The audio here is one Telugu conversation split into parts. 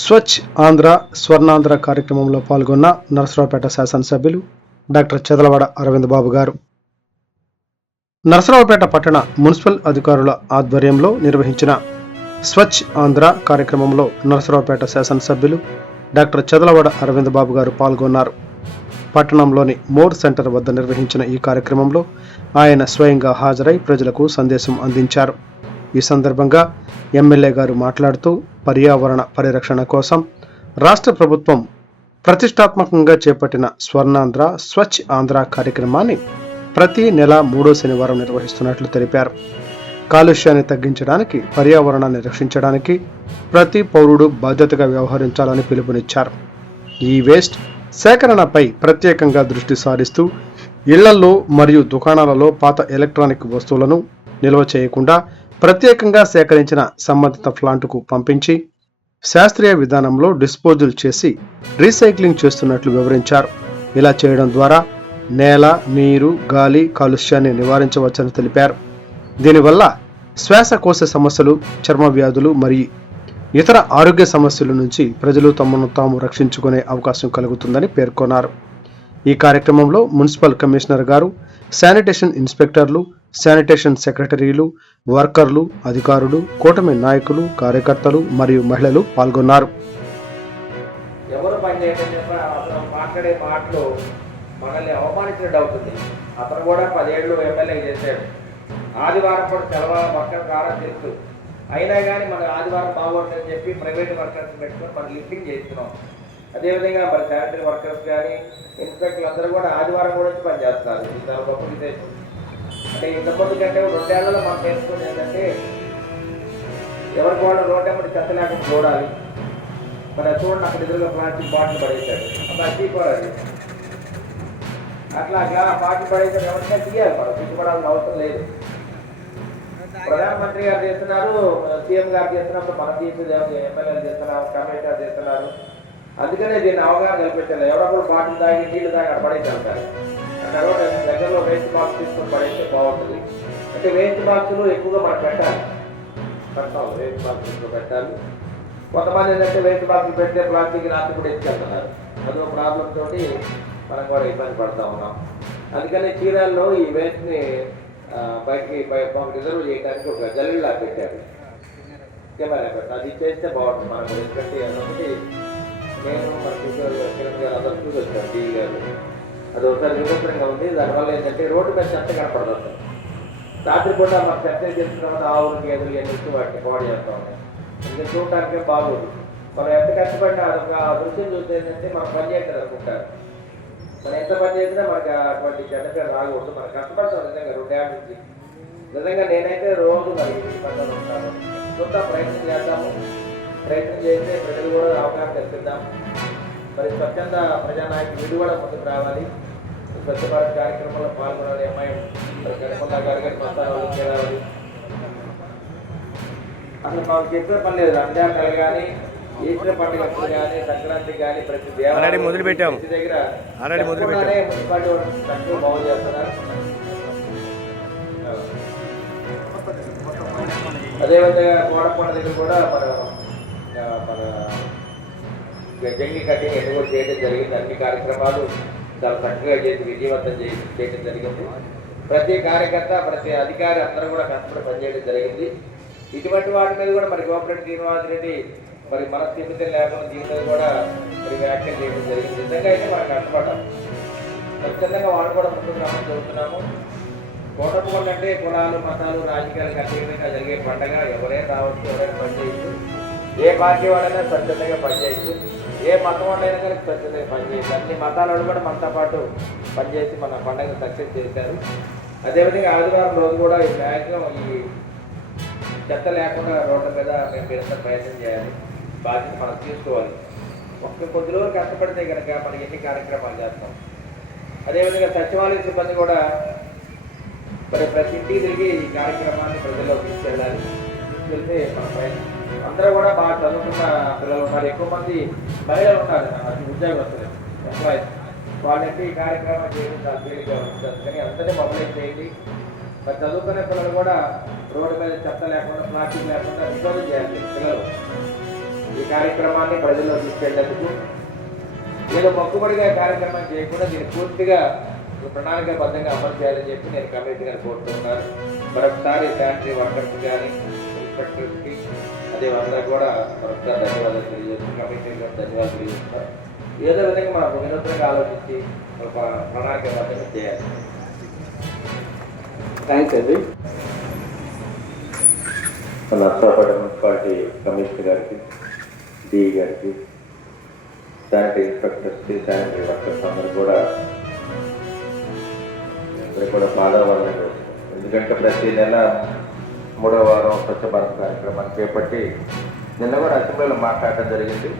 స్వచ్ఛ్ ఆంధ్ర స్వర్ణాంధ్ర కార్యక్రమంలో పాల్గొన్న నరసరావుపేట శాసనసభ్యులు డాక్టర్ చదలవాడ అరవింద్ బాబు గారు నరసరావుపేట పట్టణ మున్సిపల్ అధికారుల ఆధ్వర్యంలో నిర్వహించిన స్వచ్ఛ్ ఆంధ్ర కార్యక్రమంలో నరసరావుపేట శాసనసభ్యులు డాక్టర్ చదలవాడ అరవింద్ బాబు గారు పాల్గొన్నారు. పట్టణంలోని మోర్ సెంటర్ వద్ద నిర్వహించిన ఈ కార్యక్రమంలో ఆయన స్వయంగా హాజరై ప్రజలకు సందేశం అందించారు. ఈ సందర్భంగా ఎమ్మెల్యే గారు మాట్లాడుతూ పర్యావరణ పరిరక్షణ కోసం రాష్ట్ర ప్రభుత్వం ప్రతిష్టాత్మకంగా చేపట్టిన స్వర్ణాంధ్ర స్వచ్ఛ్ ఆంధ్ర కార్యక్రమాన్ని ప్రతి నెల 3వ శనివారం నిర్వహిస్తున్నట్లు తెలిపారు. కాలుష్యాన్ని తగ్గించడానికి, పర్యావరణాన్ని రక్షించడానికి ప్రతి పౌరుడు బాధ్యతగా వ్యవహరించాలని పిలుపునిచ్చారు. ఈ వేస్ట్ సేకరణపై ప్రత్యేకంగా దృష్టి సారిస్తూ ఇళ్లలో మరియు దుకాణాలలో పాత ఎలక్ట్రానిక్ వస్తువులను నిల్వ చేయకుండా ప్రత్యేకంగా సేకరించిన సంబంధిత ప్లాంటుకు పంపించి శాస్త్రీయ విధానంలో డిస్పోజల్ చేసి రీసైక్లింగ్ చేస్తున్నట్లు వివరించారు. ఇలా చేయడం ద్వారా నేల, నీరు, గాలి కాలుష్యాన్ని నివారించవచ్చని తెలిపారు. దీనివల్ల శ్వాసకోశ సమస్యలు, చర్మ వ్యాధులు మరియు ఇతర ఆరోగ్య సమస్యల నుంచి ప్రజలు తమను తాము రక్షించుకునే అవకాశం కలుగుతుందని పేర్కొన్నారు. ఈ కార్యక్రమంలో మున్సిపల్ కమిషనర్ గారు, శానిటేషన్ ఇన్స్పెక్టర్లు, శానిటేషన్ సెక్రటరీలు, వర్కర్లు, అధికారులు, కూటమి నాయకులు, కార్యకర్తలు మరియు మహిళలు పాల్గొన్నారు. ఎవరు మాట్లాడే మాటలు మనల్ని అవమానించినట్టు అవుతుంది. అతను కూడా 10 ఏళ్ళు ఎమ్మెల్యే చేశాడు. ఆదివారం కూడా సెలవు వర్కర్ కారా తెలుసు. అయినా కానీ మన ఆదివారం బాగుంటుందని చెప్పి ప్రైవేట్ వర్కర్స్ పెట్టుకొని మనం లిఫ్టింగ్ చేస్తున్నాం. అదేవిధంగా మరి శానిటరీ వర్కర్స్ కానీ ఇన్స్పెక్టర్లు అందరూ కూడా ఆదివారం కూడా వచ్చి పనిచేస్తున్నారు. ఇది చాలా గొప్ప విశేషం. అంటే ఇంతమంది కంటే 2 ఏళ్లలో మనం నేర్చుకుని ఏంటంటే ఎవరికి వాళ్ళు రోడ్డు ఎమ్మటి చెత్త లేకుండా చూడాలి. మరి చూడండి, అక్కడ ఎదురుగా ప్లాస్టిక్ బాటిల్ పడేశాడు, అప్పుడు అది తీసుకోవాలి. అట్లా బాటిల్ పడేసాడు, ఎవరికైనా తీయాలి, మనం తీసుకోవడానికి అవసరం లేదు. ప్రధానమంత్రి గారు చేస్తున్నారు, సీఎం గారు చేస్తున్నప్పుడు మనం తీసేది ఎమ్మెల్యేలు చేస్తున్నారు, కమిషనర్ చేస్తున్నారు. అందుకనే దీన్ని అవగాహన కల్పించాలి. ఎవరొకరు బాటిల్ తాగి నీళ్లు తాగి అక్కడ పడేసేస్తారు. అంటే దగ్గరలో వేస్ట్ బాక్స్ తీసుకొని పడేస్తే బాగుంటుంది. అంటే వేస్ట్ బాక్సులు ఎక్కువగా మనం పెట్టాలి. వేస్ట్ బాక్స్ పెట్టాలి. కొంతమంది ఏంటంటే వేస్ట్ బాక్సులు పెడితే ప్లాస్టిక్ రాత్రి కూడా ఎత్తుకెళ్తున్నారు. అదొక ప్రాబ్లం తోటి మనం కూడా ఇబ్బంది పడుతూ ఉన్నాం. అందుకని చీరాల్లో ఈ వేస్ట్ని బయటికి రిజర్వ్ చేయడానికి ఒక జల్లిలా పెట్టారు, కెమెరా పెట్టారు. అది చేస్తే బాగుంటుంది మనకు. ఎందుకంటే అదొకటి నేను మన కిరణ్ గారు అందరూ చూసి వచ్చాను, టీవీ గారు. అది ఒకసారి వినూత్నంగా ఉంది. దానివల్ల ఏంటంటే రోడ్డు మీద చెత్త కనపడదు. రాత్రిపూట మాకు చెత్త చేసిన తర్వాత ఆవులు, గేదెలు ఎన్ని వాటిని పాడు చేస్తూ ఉన్నాయి. ఇంకా చూడటానికే బాగోదు. మనం ఎంత కష్టపడినా అదొక దృశ్యం చూస్తే ఏంటంటే మనం పని చేయట్లేదు అనుకుంటారు. మనం ఎంత పని చేసినా మనకి అటువంటి చెడ్డ రాకూడదు. మనం కష్టపడతాం నిజంగా 2 ఏళ్ళ నుంచి. నిజంగా నేనైతే రోజు మరి పనులు ఉంటాను. చూద్దాం, ప్రయత్నం చేద్దాము. ప్రయత్నం చేస్తే ప్రజలు కూడా అవగాహన కల్పిద్దాం. మరి స్వచ్ఛంద ప్రజానాయకులు వీడు కూడా ముందుకు రావాలి. స్వచ్ఛ భారత్ కార్యక్రమంలో పాల్గొనాలి. అమ్మాయి గణపల్ల గారు కానీ మొత్తాలు వచ్చే రావాలి. అసలు మాకు చెప్పిన పని లేదు. రంజాన్ కానీ, ఈస్టర్ పండుగప్పుడు కానీ, సంక్రాంతి కానీ ప్రతి దగ్గర మున్సిపాలిటీ తక్కువ బాగు చేస్తున్నారు. అదేవిధంగా కోడపండ దగ్గర కూడా మన జంగి కటింగ్ ఎన్నుగోలు చేయడం జరిగింది. అన్ని కార్యక్రమాలు చాలా చక్కగా చేసి విజయవంతం చేయడం జరిగింది. ప్రతి కార్యకర్త, ప్రతి అధికారి అందరూ కూడా కష్టపడి పనిచేయడం జరిగింది. ఇటువంటి వాటి మీద కూడా మరి గోపిరెడ్డి శ్రీనివాస్ రెడ్డి మరి మన స్థిమితం లేకుండా దీని మీద కూడా మరి వ్యాఖ్యలు చేయడం జరిగింది. నిజంగా అయితే మనం కష్టపడ్డాం. స్వచ్ఛందంగా వాళ్ళు కూడా ముందుకు రావడం జరుగుతున్నాము. కోటపకొండ అంటే కులాలు, మతాలు, రాజకీయాలకు అతీతంగా జరిగే పండుగ. ఎవరైనా రావచ్చు, ఎవరైనా పనిచేయచ్చు. ఏ పార్టీ వాళ్ళైనా స్వచ్ఛందంగా పనిచేయచ్చు. ఏ మతం వాళ్ళైనా కానీ స్వచ్ఛందంగా పనిచేయచ్చు. అన్ని మతాలు కూడా మనతో పాటు పనిచేసి మన పండుగను సక్సెస్ చేశారు. అదేవిధంగా ఆదివారం రోజు కూడా ఈ మ్యాక్సిమం ఈ చెత్త లేకుండా రోడ్ల మీద మేము నిరంతరం ప్రయత్నం చేయాలి. బాధ్యత మనం తీసుకోవాలి. కొద్ది రోజులు కష్టపడితే కనుక మనకి ఎన్ని కార్యక్రమాలు చేస్తాం. అదేవిధంగా సచివాలయ సిబ్బంది కూడా మరి ప్రతి ఇంటికి తిరిగి ఈ కార్యక్రమాన్ని ప్రజల్లోకి తీసుకెళ్ళాలి. తీసుకెళ్తే మన ప్రయత్నం అందరూ కూడా బాగా చదువుకున్న పిల్లలు ఉన్నారు. ఎక్కువ మంది మహిళలు ఉన్నారు, ఉద్యోగస్తులు, ఎంప్లాయీస్. వాళ్ళంటే ఈ కార్యక్రమం చేయడం చాలా తేలిగ్గా ఉంటుంది. కానీ అందరినీ మొబైలైజ్ చేయండి. మరి చదువుకునే పిల్లలు కూడా రోడ్డు మీద చెత్త లేకుండా, ప్లాస్టిక్ లేకుండా డిస్పోజల్ చేయాలి. పిల్లలు ఈ కార్యక్రమాన్ని ప్రజల్లో తీసుకెళ్లేందుకు ఏదో మొక్కుబడిగా కార్యక్రమం చేయకుండా దీన్ని పూర్తిగా ప్రణాళికాబద్ధంగా అమలు చేయాలని చెప్పి నేను కమిటీ గారు కోరుతున్నాను. మరొకసారి శానిటరీ వర్కర్స్ కానీ ఇన్స్పెక్టర్స్కి అదే అందరూ కూడా మరొకసారి ధన్యవాదాలు తెలియజేస్తున్నాను. కమిటీ గారు ధన్యవాదాలు తెలియజేస్తున్నారు. ఏదో విధంగా మనం వినూత్నంగా ఆలోచించి ఒక ప్రణాళికాబద్ధంగా చేయాలి. థ్యాంక్స్ అండి. నర్సాపేట మున్సిపాలిటీ కమిషనర్ గారికి, డిఈ గారికి, శానిటరీ ఇన్స్పెక్టర్స్కి, శానిటరీ వర్కర్స్ అందరూ కూడా పాదవందనం చేస్తాం. ఎందుకంటే ప్రతి నెల 3వ వారం స్వచ్ఛ భారత్ కార్యక్రమాన్ని చేపట్టి నిన్న కూడా అసెంబ్లీలో మాట్లాడటం జరిగింది.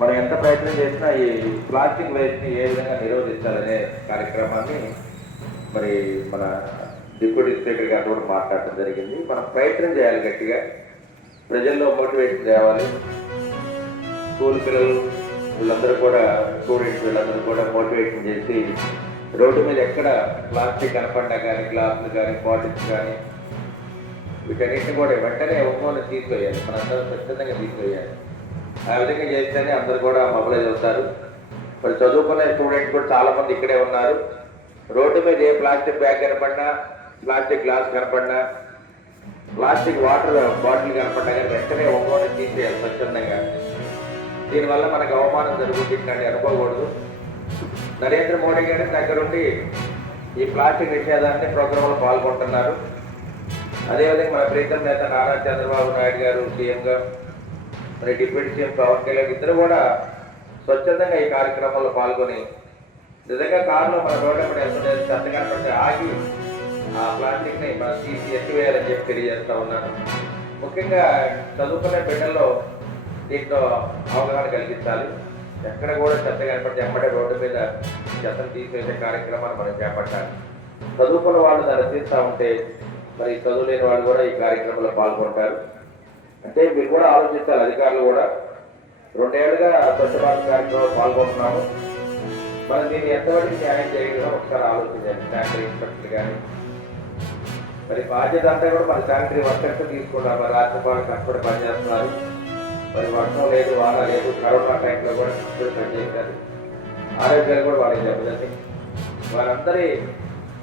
మనం ఎంత ప్రయత్నం చేసినా ఈ ప్లాస్టిక్ వేస్ట్ని ఏ విధంగా నిరోధించాలనే కార్యక్రమాన్ని మరి మన డిప్యూటీ స్పీకర్ గారు కూడా మాట్లాడటం జరిగింది. మనం ప్రయత్నం చేయాలి, గట్టిగా ప్రజల్లో మోటివేషన్ తేవాలి. స్కూల్ పిల్లలు వీళ్ళందరూ కూడా, స్టూడెంట్స్ వీళ్ళందరూ కూడా మోటివేషన్ చేసి రోడ్డు మీద ఎక్కడ ప్లాస్టిక్ కనపడ్డా కానీ, గ్లాసులు కానీ, బాటిల్స్ కానీ వీటన్నిటిని కూడా వెంటనే ఒక్కోని తీసివేయాలి. మనందరూ స్వచ్ఛందంగా తీసివేయాలి. ఆ విధంగా చేస్తేనే అందరూ కూడా మొబైలైజ్ అవుతారు. మరి చదువుకునే స్టూడెంట్స్ కూడా చాలామంది ఇక్కడే ఉన్నారు. రోడ్డు మీద ఏ ప్లాస్టిక్ బ్యాగ్ కనపడినా, ప్లాస్టిక్ గ్లాస్ కనపడినా, ప్లాస్టిక్ వాటర్ బాటిల్ కనపడినా కానీ వెంటనే ఒక్కోని తీసేయాలి స్వచ్ఛందంగా. దీనివల్ల మనకు అవమానం జరుగుతుంది, ఇట్లాంటి అనుకోకూడదు. నరేంద్ర మోడీ గారి దగ్గరుండి ఈ ప్లాస్టిక్ నిషేధాన్ని ప్రోగ్రాంలో పాల్గొంటున్నారు. అదేవిధంగా మన ప్రీతం నేత నారా చంద్రబాబు నాయుడు గారు సీఎంగా, మరి డిప్యూటీ సీఎం పవన్ కళ్యాణ్ ఇద్దరు కూడా స్వచ్ఛందంగా ఈ కార్యక్రమంలో పాల్గొని నిజంగా కారులో మన రోడ్డు మీద వెళ్తుంటే చెత్త కనపడితే ఆగి ఆ ప్లాస్టిక్ని మనం తీసి ఎత్తివేయాలని చెప్పి తెలియజేస్తూ ఉన్నాను. ముఖ్యంగా చదువుకునే బిడ్డల్లో దీంట్లో అవగాహన కలిగించాలి. ఎక్కడ కూడా చెత్త కనపడితే ఎమ్మడే రోడ్డు మీద చెత్తను తీసివేసే కార్యక్రమాన్ని మనం చేపట్టాలి. చదువుకున్న వాళ్ళు దాన్ని రచిస్తూ ఉంటే మరి చదువు లేని వాళ్ళు కూడా ఈ కార్యక్రమంలో పాల్గొంటారు. అంటే మీరు కూడా ఆలోచించాలి, అధికారులు కూడా. 2 ఏళ్లుగా స్వచ్ఛ భారత్ కార్యక్రమంలో పాల్గొంటున్నాము. మనం దీన్ని ఎంతవరకు న్యాయం చేయగలమో ఒకసారి ఆలోచించాలి. శానిటరీ ఇన్స్పెక్టర్ కానీ మరి బాధ్యత అంతా కూడా మన శానిటరీ వర్కర్స్ తీసుకున్నారు. మరి రాష్ట్రపాలన కష్టపడి పనిచేస్తున్నారు. మరి వర్షం లేదు, వాన లేదు, కరోనా టైంలో కూడా కష్టపడి పనిచేశారు. ఆరోగ్యాలు కూడా వాళ్ళకి దెబ్బతింది. వారందరి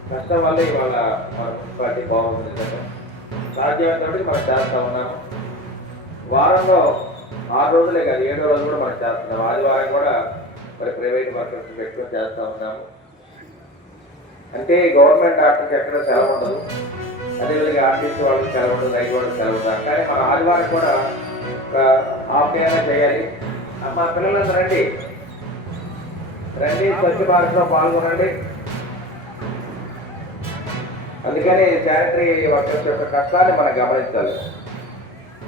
కష్టం వల్ల ఇవాళ మన మున్సిపాలిటీ బాగుంది. సాధ్యమైనప్పటికీ మనం చేస్తూ ఉన్నాము. వారంలో 6 రోజులే కాదు, 7వ రోజు కూడా మనం చేస్తున్నాం. ఆదివారం కూడా మరి ప్రైవేట్ వర్కర్స్ పెట్టుకొని చేస్తూ ఉన్నాము. అంటే గవర్నమెంట్ డాక్టర్కి ఎక్కడ సెలవు ఉండదు, అదేవిధంగా ఆర్టీసీ వాళ్ళకి సెలవు ఉండదు, రైతు వాళ్ళకి సెలవు ఉండదు. కానీ మన ఆదివారం కూడా ఒక హాఫ్ డే అయినా చేయాలి. మా పిల్లలందరూ రండి, స్వచ్ఛ భారత్లో పాల్గొనండి. అందుకని శానిటరీ వర్కర్స్ యొక్క కష్టాన్ని మనం గమనించాలి.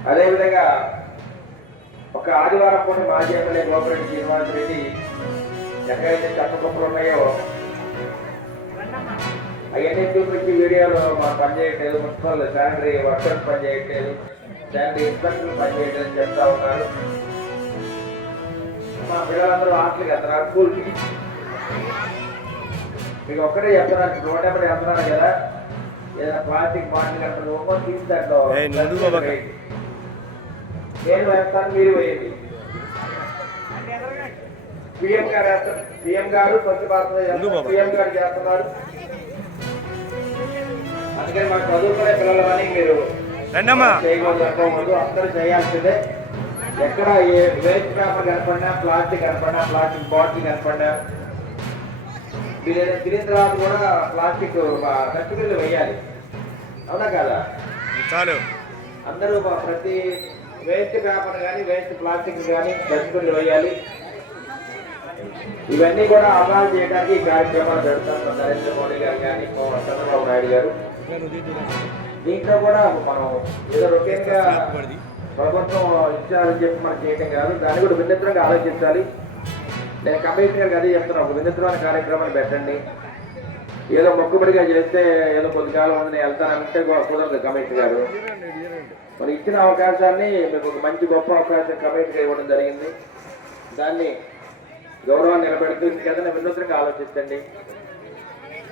అదేవిధంగా ఒక ఆదివారం పూట మాజీ ఎమ్మెల్యే గోపిరెడ్డి శ్రీనివాస్ రెడ్డి ఎక్కడైతే చెత్త కుప్పలు ఉన్నాయో అవన్నీ చూపించి వీడియోలో మనం పనిచేయట్లేదు, మున్సిపల్ శానిటరీ వర్కర్స్ పనిచేయట్లేదు, శానిటరీ ఇన్స్పెక్టర్లు పనిచేయట్లేదు అని చెప్తా ఉన్నారు. మా పిల్లలందరూ హాస్టల్కి వెళ్తున్నారు, స్కూల్కి. మీకు ఒక్కటే చెప్తున్నాను, రోడ్ ఎప్పుడు వెళ్తున్నాను కదా, ఏదైనా ప్లాస్టిక్ బాటిల్ అంటే ఒక్కో తీసుకుంటాను, నేను వేస్తాను, మీరు వేయండి. సీఎం గారు స్వచ్ఛ భారత్ సీఎం గారు చేస్తున్నారు. అందుకని మాకు చదువుకునే పిల్లలని మీరు చేయకూడదు, అనుకోకూడదు. అందరూ చేయాల్సిందే. ఎక్కడ ఏ వేస్ట్ పేపర్ కనపడినా, ప్లాస్టిక్ కనపడినా, ప్లాస్టిక్ బాటిల్ కనపడినా, మీరు ఏదైనా తిరిగిన తర్వాత కూడా ప్లాస్టిక్ డస్ట్బిన్లు వేయాలి. అవునా కదా? చాలు అందరూ ప్రతి వేస్ట్ పేపర్ కానీ, వేస్ట్ ప్లాస్టిక్ కానీ డస్ట్బిన్లు వేయాలి. ఇవన్నీ కూడా అమలు చేయడానికి ఈ కార్యక్రమాలు జరుగుతాం. నరేంద్ర మోడీ గారు కానీ, చంద్రబాబు నాయుడు గారు. దీంట్లో కూడా మనం ఏదో రొటీన్గా ప్రభుత్వం ఇచ్చారని చెప్పి మనం చేయటం కాదు, దాన్ని కూడా వినూత్నంగా ఆలోచించాలి. నేను కమిషనర్ అదే చెప్తున్నా, ఒక వినూత్నమైన కార్యక్రమాన్ని పెట్టండి. ఏదో మొక్కుబడిగా చేస్తే ఏదో కొద్ది కాలం ఉంది నేను వెళ్తానంటే కుదరదు. కమిషనర్ గారు మరి ఇచ్చిన అవకాశాన్ని మీకు ఒక మంచి గొప్ప అవకాశం కమిషనర్ ఇవ్వడం జరిగింది. దాన్ని గౌరవాన్ని నిలబెడుతూ ఇంకేదైనా వినూత్నంగా ఆలోచించండి.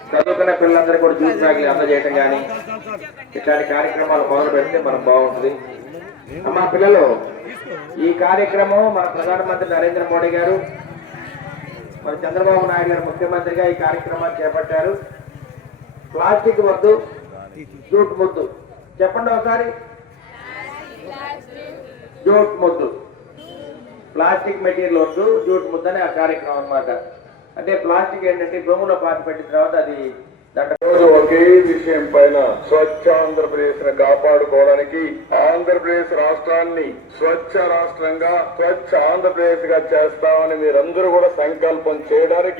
చదువుకున్న పిల్లలందరూ కూడా జ్యూస్ బ్యాగులు అందజేయటం కానీ ఇట్లాంటి కార్యక్రమాలు మొదలు పెడితే మనకు బాగుంటుంది. మా పిల్లలు ఈ కార్యక్రమం మన ప్రధానమంత్రి నరేంద్ర మోడీ గారు మన చంద్రబాబు నాయుడు గారు ముఖ్యమంత్రిగా ఈ కార్యక్రమాన్ని చేపట్టారు. ప్లాస్టిక్ వద్దు, జూట్ ముద్దు. చెప్పండి ఒకసారి. జూట్ ముద్దు, ప్లాస్టిక్ మెటీరియల్ వద్దు, జూట్ ముద్దు అనే ఆ కార్యక్రమం అన్నమాట. అంటే ప్లాస్టిక్ ఏంటంటే భూమిలో పాతి పెట్టిన తర్వాత అది రోజు ఒకే విషయం పైన స్వచ్ఛ ఆంధ్రప్రదేశ్ ను కాపాడుకోవడానికి ఆంధ్రప్రదేశ్ రాష్ట్రాన్ని స్వచ్ఛ రాష్ట్రంగా, స్వచ్ఛ ఆంధ్రప్రదేశ్ గా చేస్తామని మీరందరూ కూడా సంకల్పం చేయడానికి